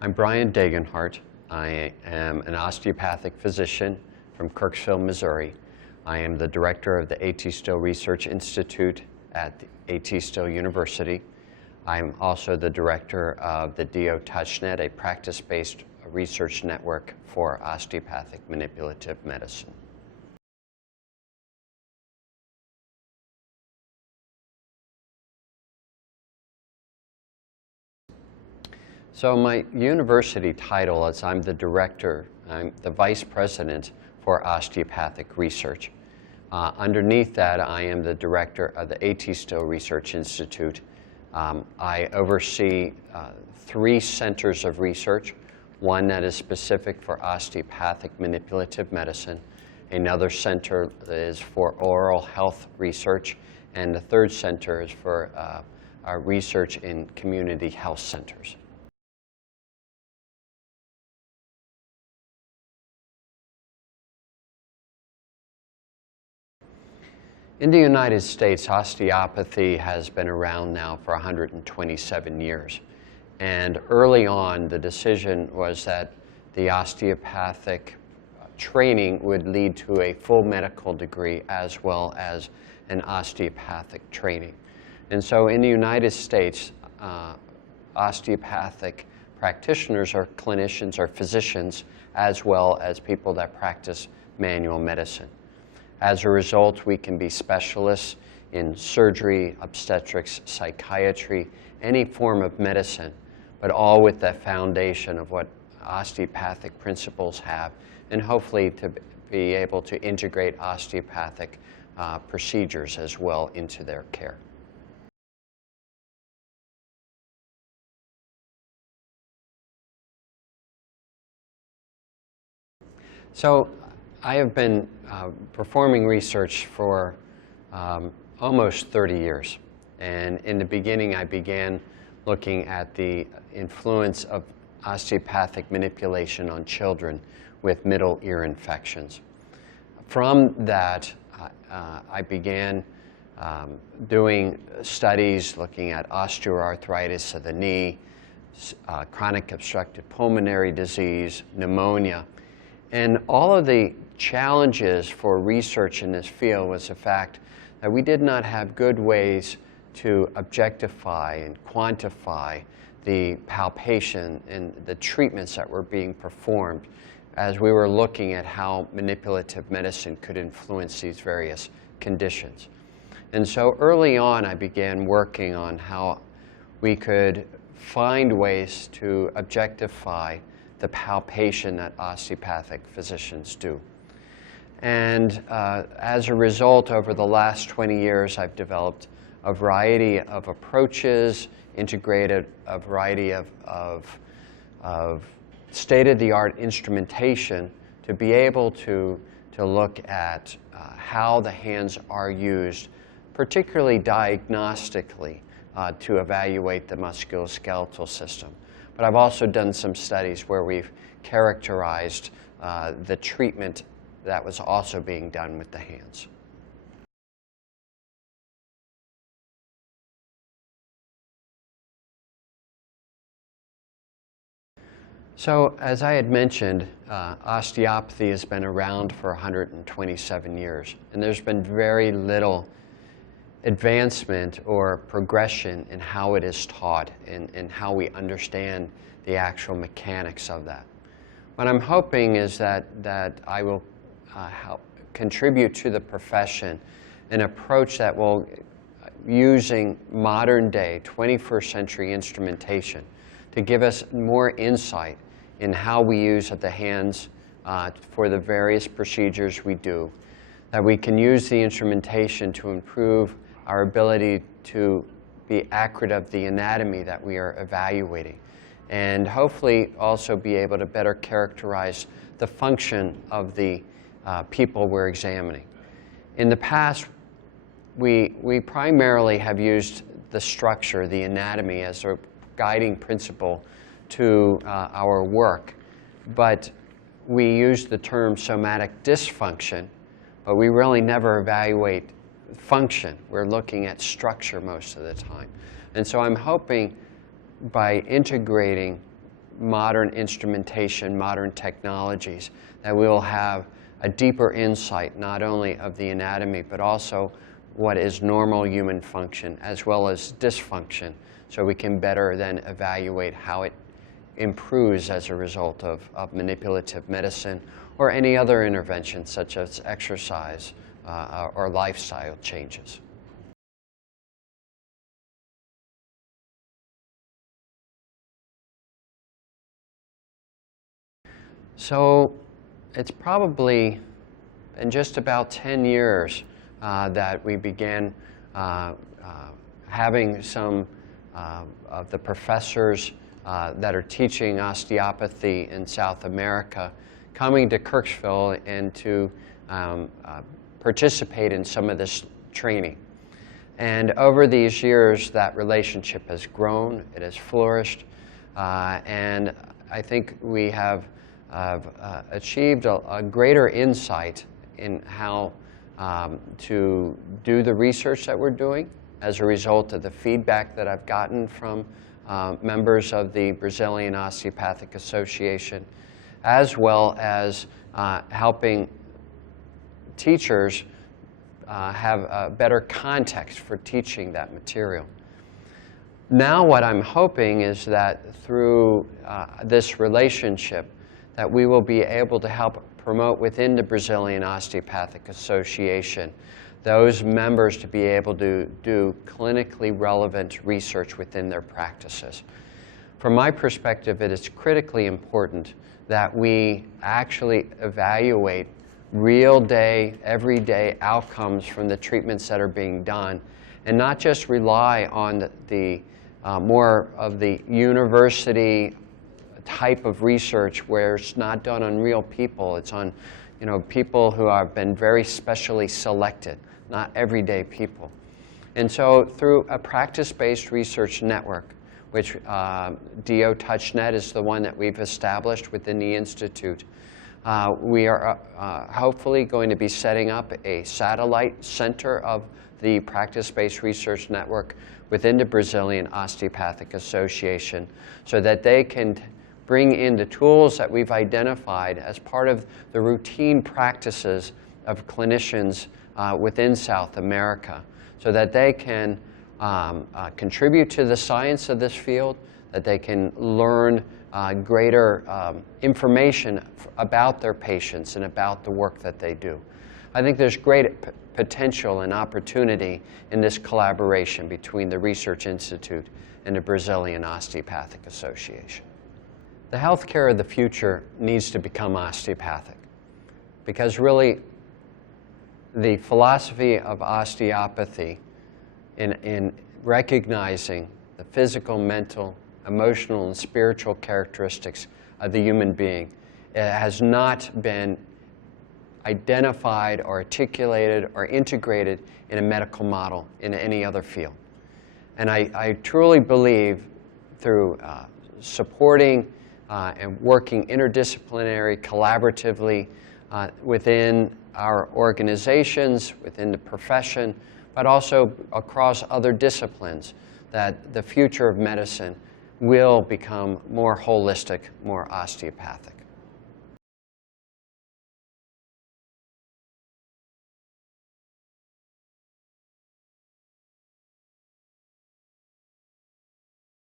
I'm Bryan Degenhardt. I am an osteopathic physician from Kirksville, Missouri. I am the director of the A.T. Still Research Institute at the A.T. Still University. I'm also the director of the DO TouchNet, a practice-based research network for osteopathic manipulative medicine. So my university title is I'm the vice president for osteopathic research. Underneath that, I am the director of the A.T. Still Research Institute. I oversee 3 centers of research, one that is specific for osteopathic manipulative medicine, another center is for oral health research, and the third center is for our research in community health centers. In the United States, osteopathy has been around now for 127 years. And early on, the decision was that the osteopathic training would lead to a full medical degree as well as an osteopathic training. And so in the United States, osteopathic practitioners are clinicians or physicians as well as people that practice manual medicine. As a result, we can be specialists in surgery, obstetrics, psychiatry, any form of medicine, but all with the foundation of what osteopathic principles have, and hopefully to be able to integrate osteopathic procedures as well into their care. So I have been performing research for almost 30 years. And in the beginning, I began looking at the influence of osteopathic manipulation on children with middle ear infections. From that, I began doing studies looking at osteoarthritis of the knee, chronic obstructive pulmonary disease, pneumonia. And all of the challenges for research in this field was the fact that we did not have good ways to objectify and quantify the palpation and the treatments that were being performed as we were looking at how manipulative medicine could influence these various conditions. And so early on, I began working on how we could find ways to objectify the palpation that osteopathic physicians do. And as a result, over the last 20 years, I've developed a variety of approaches, integrated a variety of state-of-the-art instrumentation to be able to look at how the hands are used, particularly diagnostically, to evaluate the musculoskeletal system. But I've also done some studies where we've characterized the treatment that was also being done with the hands. So as I had mentioned, osteopathy has been around for 127 years, and there's been very little advancement or progression in how it is taught and how we understand the actual mechanics of that. What I'm hoping is that I will help contribute to the profession an approach that will, using modern day 21st century instrumentation, to give us more insight in how we use the hands for the various procedures we do, that we can use the instrumentation to improve our ability to be accurate of the anatomy that we are evaluating, and hopefully also be able to better characterize the function of the people we're examining. In the past, we primarily have used the structure, the anatomy, as a guiding principle to our work, but we use the term somatic dysfunction, but we really never evaluate function. We're looking at structure most of the time. And so I'm hoping by integrating modern instrumentation, modern technologies, that we will have a deeper insight not only of the anatomy but also what is normal human function as well as dysfunction, so we can better then evaluate how it improves as a result of manipulative medicine or any other intervention such as exercise or lifestyle changes. So it's probably been just about 10 years that we began having some of the professors that are teaching osteopathy in South America coming to Kirksville and to participate in some of this training. And over these years, that relationship has grown, it has flourished, and I think we have achieved a greater insight in how to do the research that we're doing as a result of the feedback that I've gotten from members of the Brazilian Osteopathic Association, as well as helping teachers have a better context for teaching that material. Now what I'm hoping is that through this relationship that we will be able to help promote within the Brazilian Osteopathic Association those members to be able to do clinically relevant research within their practices. From my perspective, it is critically important that we actually evaluate real-day, everyday outcomes from the treatments that are being done, and not just rely on the more of the university type of research where it's not done on real people. It's on, people who have been very specially selected, not everyday people. And so through a practice-based research network, which DO TouchNet is the one that we've established within the Institute, we are hopefully going to be setting up a satellite center of the practice-based research network within the Brazilian Osteopathic Association so that they can bring in the tools that we've identified as part of the routine practices of clinicians within South America, so that they can contribute to the science of this field, that they can learn greater information about their patients and about the work that they do. I think there's great potential and opportunity in this collaboration between the Research Institute and the Brazilian Osteopathic Association. The healthcare of the future needs to become osteopathic, because really the philosophy of osteopathy in recognizing the physical, mental, emotional, and spiritual characteristics of the human being has not been identified or articulated or integrated in a medical model in any other field. And I truly believe through supporting and working interdisciplinary, collaboratively within our organizations, within the profession, but also across other disciplines, that the future of medicine will become more holistic, more osteopathic.